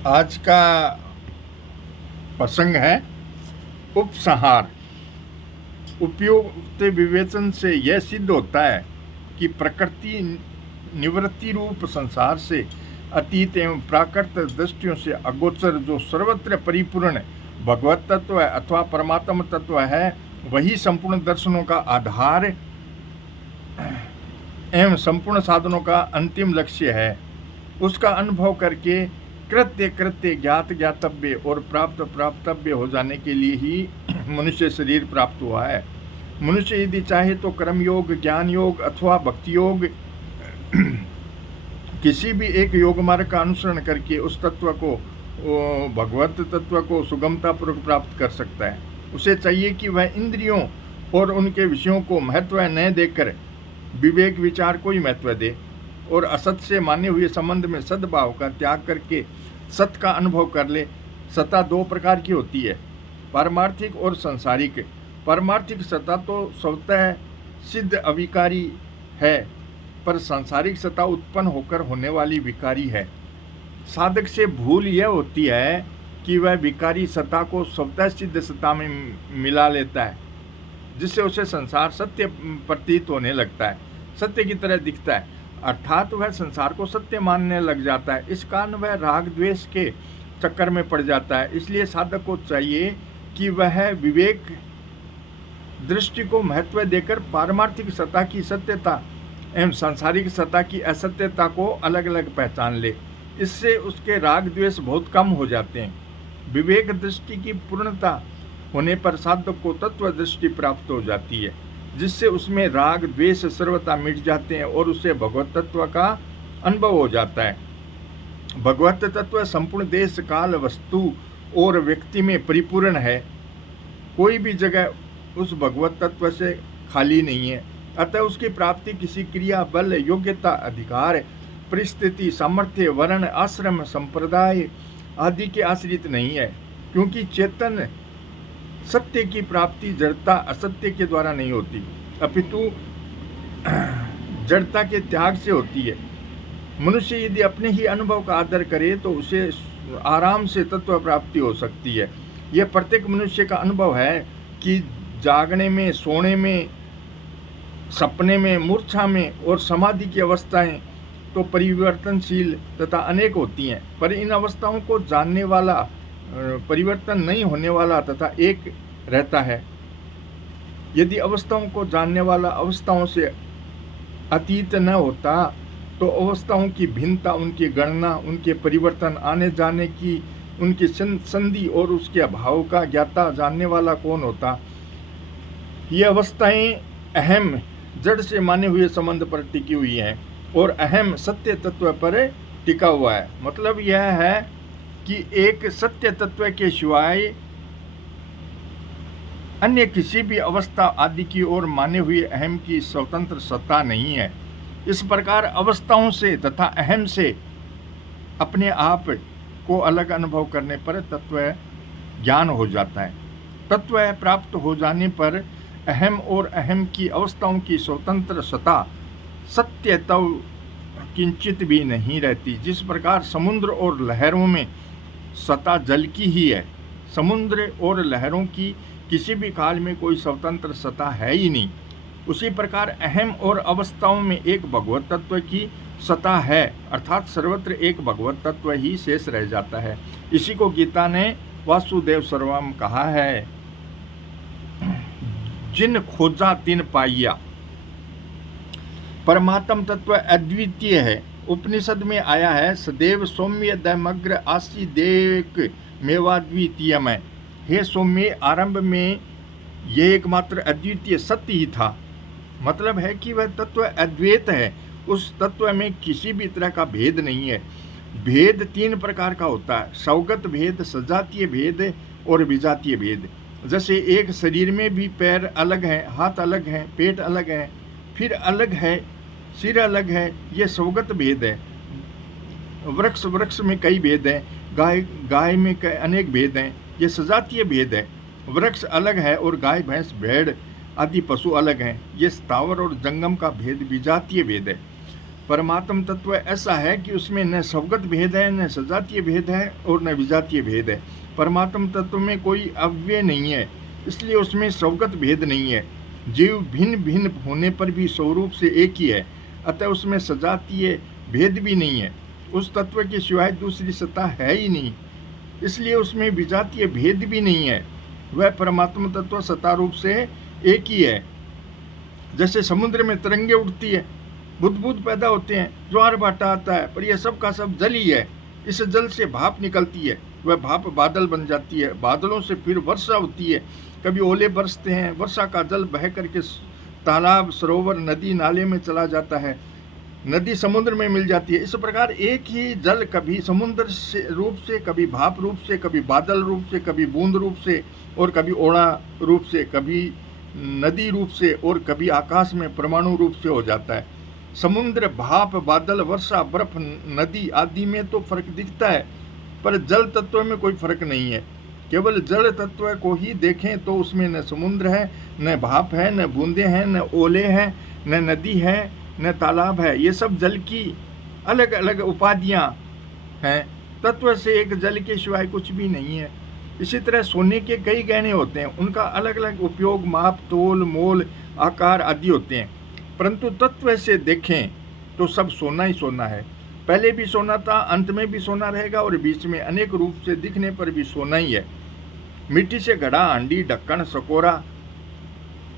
आज का प्रसंग है उपसंहार। उपयुक्त विवेचन से यह सिद्ध होता है कि प्रकृति निवृत्ति रूप संसार से अतीत एवं प्राकृत दृष्टियों से अगोचर जो सर्वत्र परिपूर्ण भगवत तत्व अथवा परमात्म तत्व है, वही संपूर्ण दर्शनों का आधार एवं संपूर्ण साधनों का अंतिम लक्ष्य है। उसका अनुभव करके कृत्य कृत्य ज्ञात ज्ञातव्य और प्राप्त प्राप्तव्य हो जाने के लिए ही मनुष्य शरीर प्राप्त हुआ है। मनुष्य यदि चाहे तो कर्म योग, ज्ञान योग अथवा भक्ति योग किसी भी एक योग मार्ग का अनुसरण करके उस तत्व को, भगवत तत्व को सुगमतापूर्वक प्राप्त कर सकता है। उसे चाहिए कि वह इंद्रियों और उनके विषयों को महत्व न देकर विवेक विचार को ही महत्व दे और असत से माने हुए संबंध में सद्भाव का त्याग करके सत का अनुभव कर ले। सत्ता दो प्रकार की होती है, पारमार्थिक और सांसारिक। पारमार्थिक सत्ता तो स्वतः सिद्ध अविकारी है, पर सांसारिक सत्ता उत्पन्न होकर होने वाली विकारी है। साधक से भूल यह होती है कि वह विकारी सत्ता को स्वतः सिद्ध सत्ता में मिला लेता है, जिससे उसे संसार सत्य प्रतीत होने लगता है, सत्य की तरह दिखता है, अर्थात वह संसार को सत्य मानने लग जाता है। इस कारण वह राग द्वेष के चक्कर में पड़ जाता है। इसलिए साधक को चाहिए कि वह विवेक दृष्टि को महत्व देकर पारमार्थिक सत्ता की सत्यता एवं सांसारिक सत्ता की असत्यता को अलग अलग पहचान ले। इससे उसके राग द्वेष बहुत कम हो जाते हैं। विवेक दृष्टि की पूर्णता होने पर साधक को तत्व दृष्टि प्राप्त हो जाती है, जिससे उसमें राग द्वेष सर्वथा मिट जाते हैं और उसे भगवत तत्व का अनुभव हो जाता है। भगवत तत्व संपूर्ण देश काल वस्तु और व्यक्ति में परिपूर्ण है। कोई भी जगह उस भगवत तत्व से खाली नहीं है। अतः उसकी प्राप्ति किसी क्रिया, बल, योग्यता, अधिकार, परिस्थिति, सामर्थ्य, वर्ण, आश्रम, संप्रदाय आदि के आश्रित नहीं है, क्योंकि चेतन सत्य की प्राप्ति जड़ता असत्य के द्वारा नहीं होती, अपितु जड़ता के त्याग से होती है। मनुष्य यदि अपने ही अनुभव का आदर करे तो उसे आराम से तत्व प्राप्ति हो सकती है। यह प्रत्येक मनुष्य का अनुभव है कि जागने में, सोने में, सपने में, मूर्छा में और समाधि की अवस्थाएं तो परिवर्तनशील तथा अनेक होती हैं, पर इन अवस्थाओं को जानने वाला परिवर्तन नहीं होने वाला तथा एक रहता है। यदि अवस्थाओं को जानने वाला अवस्थाओं से अतीत न होता तो अवस्थाओं की भिन्नता, उनकी गणना, उनके परिवर्तन, आने जाने की उनकी संधि और उसके अभाव का ज्ञाता जानने वाला कौन होता। ये अवस्थाएं अहम जड़ से माने हुए संबंध पर टिकी हुई हैं और अहम सत्य तत्व पर टिका हुआ है। मतलब यह है कि एक सत्य तत्व के सिवाय अन्य किसी भी अवस्था आदि की ओर माने हुए अहम की स्वतंत्र सत्ता नहीं है। इस प्रकार अवस्थाओं से तथा अहम से अपने आप को अलग अनुभव करने पर तत्व ज्ञान हो जाता है। तत्व प्राप्त हो जाने पर अहम और अहम की अवस्थाओं की स्वतंत्र सत्ता सत्य तो किंचित भी नहीं रहती। जिस प्रकार समुद्र और लहरों में सत्ता जल की ही है, समुद्र और लहरों की किसी भी काल में कोई स्वतंत्र सत्ता है ही नहीं, उसी प्रकार अहम और अवस्थाओं में एक भगवत तत्व की सत्ता है, अर्थात सर्वत्र एक भगवत तत्व ही शेष रह जाता है। इसी को गीता ने वासुदेव सर्वम कहा है, जिन खोजा तिन पाइया। परमात्म तत्व अद्वितीय है। उपनिषद में आया है, सदैव सौम्य दमग्र आसी देक मेवाद्वितीयमय। हे सौम्य, आरंभ में यह एकमात्र अद्वितीय सत्य ही था। मतलब है कि वह तत्व अद्वैत है, उस तत्व में किसी भी तरह का भेद नहीं है। भेद तीन प्रकार का होता है, स्वगत भेद, सजातीय भेद और विजातीय भेद। जैसे एक शरीर में भी पैर अलग हैं, हाथ अलग हैं, पेट अलग है, फिर अलग है, सिर अलग है, ये स्वगत भेद है। वृक्ष में कई भेद हैं, गाय में कई अनेक भेद हैं, ये सजातीय भेद है। वृक्ष अलग है और गाय, भैंस, भेड़ आदि पशु अलग हैं, ये स्थावर और जंगम का भेद विजातीय भेद है। परमात्म तत्व ऐसा है कि उसमें न स्वगत भेद है, न सजातीय भेद है और न विजातीय भेद है। परमात्म तत्व में कोई अव्यय नहीं है, इसलिए उसमें स्वगत भेद नहीं है। जीव भिन्न भिन्न होने पर भी स्वरूप से एक ही है, अतः उसमें सजातीय भेद भी नहीं है। उस तत्व के सिवाय दूसरी सत्ता है ही नहीं, इसलिए उसमें विजातीय भेद भी नहीं है। वह परमात्म तत्व सत्ता रूप से एक ही है। जैसे समुद्र में तरंगे उठती है, बुदबुद पैदा होते हैं, ज्वार भाटा आता है, पर यह सब का सब जल ही है। इस जल से भाप निकलती है, वह भाप बादल बन जाती है, बादलों से फिर वर्षा होती है, कभी ओले बरसते हैं, वर्षा का जल बह करके तालाब, सरोवर, नदी, नाले में चला जाता है, नदी समुद्र में मिल जाती है। इस प्रकार एक ही जल कभी समुद्र से रूप से, कभी भाप रूप से, कभी बादल रूप से, कभी बूंद रूप से, और कभी ओड़ा रूप से, कभी नदी रूप से, और कभी आकाश में परमाणु रूप से हो जाता है। समुद्र, भाप, बादल, वर्षा, बर्फ, नदी आदि में तो फर्क दिखता है, पर जल तत्व में कोई फर्क नहीं है। केवल जल तत्व को ही देखें तो उसमें न समुद्र है, न भाप है, न बूंदे हैं, न ओले हैं, न नदी है, न तालाब है। ये सब जल की अलग अलग उपाधियां हैं, तत्व से एक जल के सिवाय कुछ भी नहीं है। इसी तरह सोने के कई गहने होते हैं, उनका अलग अलग उपयोग, माप, तोल, मोल, आकार आदि होते हैं, परंतु तत्व से देखें तो सब सोना ही सोना है। पहले भी सोना था, अंत में भी सोना रहेगा, और बीच में अनेक रूप से दिखने पर भी सोना ही है। मिट्टी से घड़ा, हांडी, ढक्कन, सकोरा,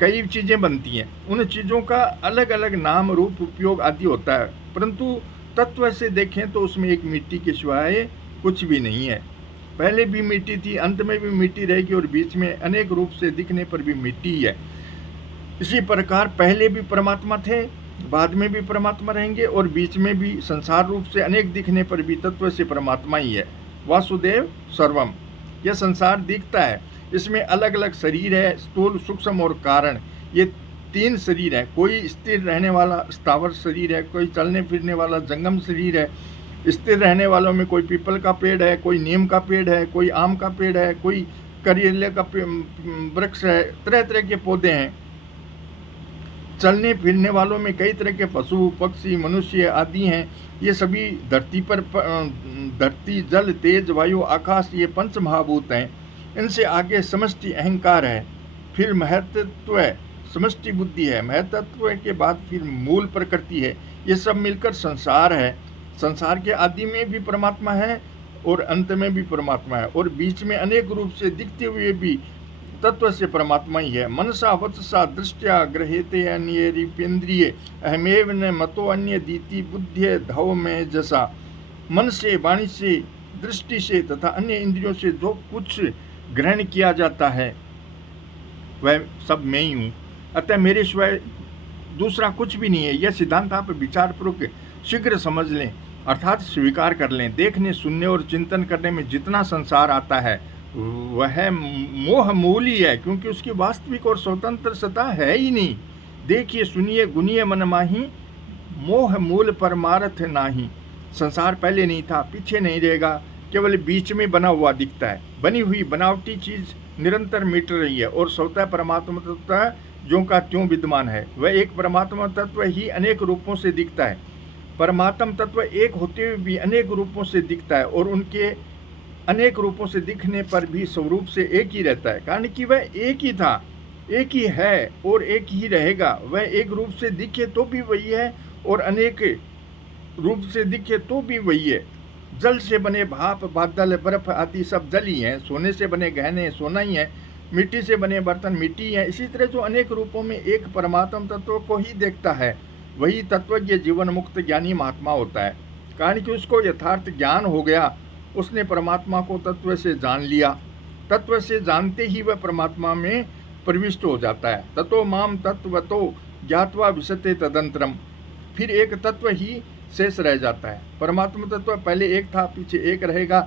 कई चीज़ें बनती हैं, उन चीज़ों का अलग अलग नाम, रूप, उपयोग आदि होता है, परंतु तत्व से देखें तो उसमें एक मिट्टी के सिवाय कुछ भी नहीं है। पहले भी मिट्टी थी, अंत में भी मिट्टी रहेगी, और बीच में अनेक रूप से दिखने पर भी मिट्टी ही है। इसी प्रकार पहले भी परमात्मा थे, बाद में भी परमात्मा रहेंगे, और बीच में भी संसार रूप से अनेक दिखने पर भी तत्व से परमात्मा ही है। वासुदेव सर्वम। यह संसार दिखता है, इसमें अलग अलग शरीर है, स्थूल, सूक्ष्म और कारण, ये 3 शरीर है। कोई स्थिर रहने वाला स्थावर शरीर है, कोई चलने फिरने वाला जंगम शरीर है। स्थिर रहने वालों में कोई पीपल का पेड़ है, कोई नीम का पेड़ है, कोई आम का पेड़ है, कोई करेले का वृक्ष है, तरह तरह के पौधे हैं। चलने फिरने वालों में कई तरह के पशु, पक्षी, मनुष्य आदि हैं। ये सभी धरती पर धरती, जल, तेज, वायु, आकाश, ये 5 महाभूत हैं। इनसे आगे समष्टि अहंकार है, फिर महतत्व है, समष्टि बुद्धि है, महतत्व के बाद फिर मूल प्रकृति है। ये सब मिलकर संसार है। संसार के आदि में भी परमात्मा है और अंत में भी परमात्मा है, और बीच में अनेक रूप से दिखते हुए भी तत्व से परमात्मा ही है। मनसा वत्सा दृष्टिया गृहेते अन्य रिपेन्द्रिय अहमेव न मतो अन्य दीति बुद्धिय धव में जसा। मन से, वाणी से, दृष्टि से तथा अन्य इंद्रियों से जो कुछ ग्रहण किया जाता है वह सब मैं ही हूँ, अतः मेरे सिवाय दूसरा कुछ भी नहीं है। यह सिद्धांत आप विचारपूर्वक शीघ्र समझ लें, अर्थात स्वीकार कर लें। देखने, सुनने और चिंतन करने में जितना संसार आता है वह मोह मूल ही है, क्योंकि उसकी वास्तविक और स्वतंत्र सत्ता है ही नहीं। देखिए, सुनिए, गुनिए मन माही, मोह मूल परमार्थ नाही। संसार पहले नहीं था, पीछे नहीं रहेगा, केवल बीच में बना हुआ दिखता है। बनी हुई बनावटी चीज निरंतर मिट रही है, और स्वतः परमात्मा तत्व ज्यों का त्यों विद्यमान है। वह एक परमात्मा तत्व ही अनेक रूपों से दिखता है। परमात्म तत्व एक होते हुए भी अनेक रूपों से दिखता है, और उनके अनेक रूपों से दिखने पर भी स्वरूप से एक ही रहता है, कारण कि वह एक ही था, एक ही है और एक ही रहेगा। वह एक रूप से दिखे तो भी वही है, और अनेक रूप से दिखे तो भी वही है। जल से बने भाप, बादल, बर्फ आदि सब जल ही हैं। सोने से बने गहने सोना ही है, मिट्टी से बने बर्तन मिट्टी है। इसी तरह जो अनेक रूपों में एक परमात्म तत्व को ही देखता है, वही तत्वज्ञ जीवन मुक्त ज्ञानी महात्मा होता है, कारण कि उसको यथार्थ ज्ञान हो गया। उसने परमात्मा को तत्व से जान लिया। तत्व से जानते ही वह परमात्मा में प्रविष्ट हो जाता है। ततो माम तत्वतो ज्ञात्वा विशते तदंतरम। फिर एक तत्व ही शेष रह जाता है। परमात्मा तत्व पहले एक था, पीछे एक रहेगा,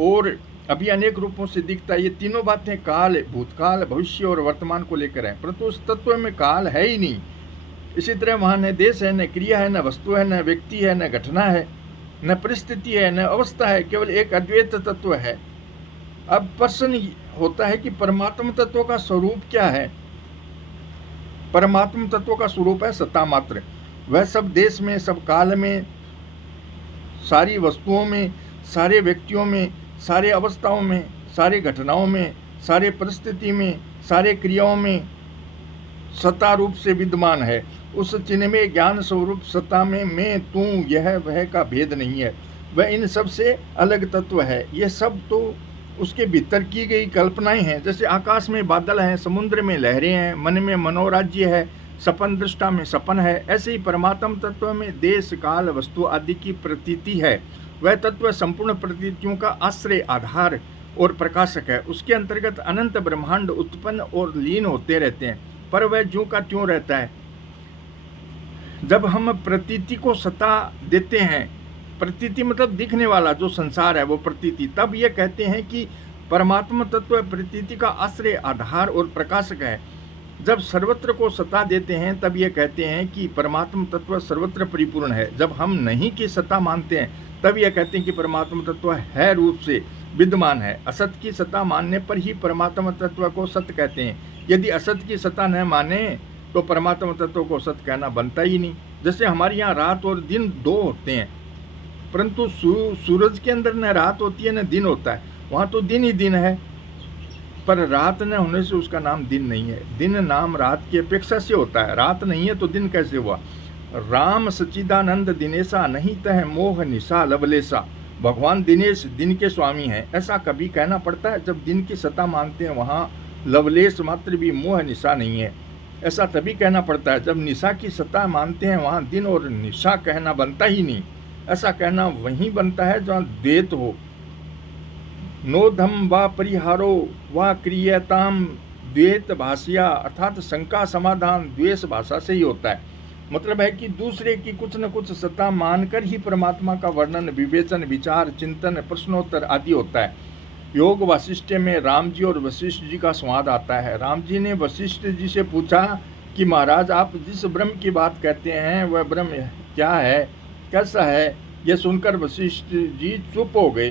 और अभी अनेक रूपों से दिखता है। ये तीनों बातें काल, भूतकाल, भविष्य और वर्तमान को लेकर हैं, परंतु उस तत्व में काल है ही नहीं। इसी तरह वहाँ न देश है, न क्रिया है, न वस्तु है, न व्यक्ति है, न घटना है, न परिस्थिति है, न अवस्था है, केवल एक अद्वैत तत्व है। अब प्रश्न होता है कि परमात्म तत्व का स्वरूप क्या है। परमात्म तत्व का स्वरूप है सत्ता मात्र, वह सब देश में, सब काल में, सारी वस्तुओं में, सारे व्यक्तियों में, सारे अवस्थाओं में, सारे घटनाओं में, सारे परिस्थिति में, सारे क्रियाओं में सत्ता रूप से विद्यमान है। उस चिन्ह में ज्ञान स्वरूप सत्ता में मैं, तू, यह, वह का भेद नहीं है। वह इन सब से अलग तत्व है। यह सब तो उसके भीतर की गई कल्पनाएं हैं। जैसे आकाश में बादल हैं, समुद्र में लहरें हैं, मन में मनोराज्य है, सपन दृष्टा में सपन है। ऐसे ही परमात्म तत्व में देश, काल, वस्तु आदि की प्रतीति है। वह तत्व संपूर्ण प्रतीतियों का आश्रय, आधार और प्रकाशक है। उसके अंतर्गत अनंत ब्रह्मांड उत्पन्न और लीन होते रहते हैं, पर वह ज्यों का त्यों रहता है। जब हम प्रतीति को सत्ता देते हैं, प्रतीति मतलब दिखने वाला जो संसार है वो प्रतीति, तब ये कहते हैं कि परमात्मा तत्व प्रतीति का आश्रय, आधार और प्रकाशक है। जब सर्वत्र को सत्ता देते हैं तब ये कहते हैं कि परमात्मा तत्व सर्वत्र परिपूर्ण है। जब हम नहीं की सत्ता मानते हैं तब यह कहते हैं कि परमात्मा तत्व है रूप से विद्यमान है। असत की सत्ता मानने पर ही परमात्मा तत्व को सत्य कहते हैं। यदि असत की सत्ता न माने तो परमात्मा तत्व को सत्य कहना बनता ही नहीं। जैसे हमारे यहाँ रात और दिन दो होते हैं, परंतु सूरज के अंदर न रात होती है न दिन होता है, वहाँ तो दिन ही दिन है, पर रात न होने से उसका नाम दिन नहीं है। दिन नाम रात की अपेक्षा से होता है, रात नहीं है तो दिन कैसे हुआ। राम सच्चिदानंद दिनेशा, नहीं तह मोह निशा लवलेशा। भगवान दिनेश दिन के स्वामी हैं, ऐसा कभी कहना पड़ता है। जब दिन की सत्ता मानते हैं वहाँ लवलेश मात्र भी मोह निशा नहीं है, ऐसा तभी कहना पड़ता है। जब निशा की सत्ता मानते हैं वहाँ दिन और निशा कहना बनता ही नहीं। ऐसा कहना वहीं बनता है जहाँ द्वैत हो। नो धम व परिहारो व क्रियताम द्वैत भाषिया, अर्थात शंका समाधान द्वेष भाषा से ही होता है। मतलब है कि दूसरे की कुछ न कुछ सत्ता मानकर ही परमात्मा का वर्णन, विवेचन, विचार, चिंतन, प्रश्नोत्तर आदि होता है। योग वासिष्ठ में राम जी और वशिष्ठ जी का संवाद आता है। राम जी ने वशिष्ठ जी से पूछा कि महाराज, आप जिस ब्रह्म की बात कहते हैं वह ब्रह्म क्या है, कैसा है। यह सुनकर वशिष्ठ जी चुप हो गए।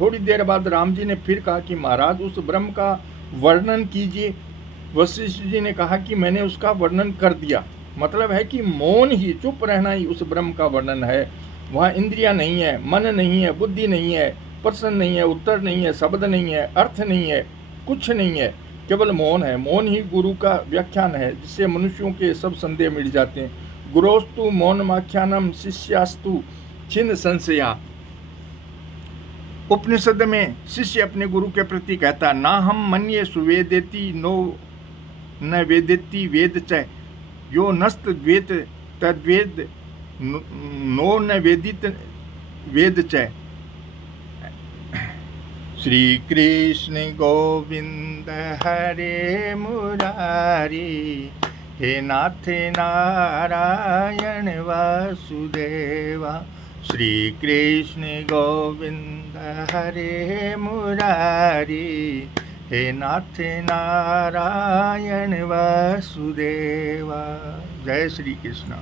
थोड़ी देर बाद राम जी ने फिर कहा कि महाराज, उस ब्रह्म का वर्णन कीजिए। वशिष्ठ जी ने कहा कि मैंने उसका वर्णन कर दिया। मतलब है कि मौन ही, चुप रहना ही उस ब्रह्म का वर्णन है। वहाँ इंद्रियां नहीं है, मन नहीं है, बुद्धि नहीं है, प्रश्न नहीं है, उत्तर नहीं है, शब्द नहीं है, अर्थ नहीं है, कुछ नहीं है, केवल मौन है। मौन ही गुरु का व्याख्यान है, जिससे मनुष्यों के सब संदेह मिट जाते हैं। गुरोस्तु मौनमाख्यानम शिष्यास्तु छिन्न संशया। उपनिषद में शिष्य अपने गुरु के प्रति कहता, ना हम मन्ये सुवेदेति नो न वेदेति वेद च, यो नस्त द्वेत तद्वेद नो न वेदित वेद च। श्री कृष्ण गोविंद हरे मुरारी, हे नाथ नारायण वासुदेवा। श्री कृष्ण गोविंद हरे मुरारी, हे नाथ नारायण वासुदेवा। जय श्री कृष्ण।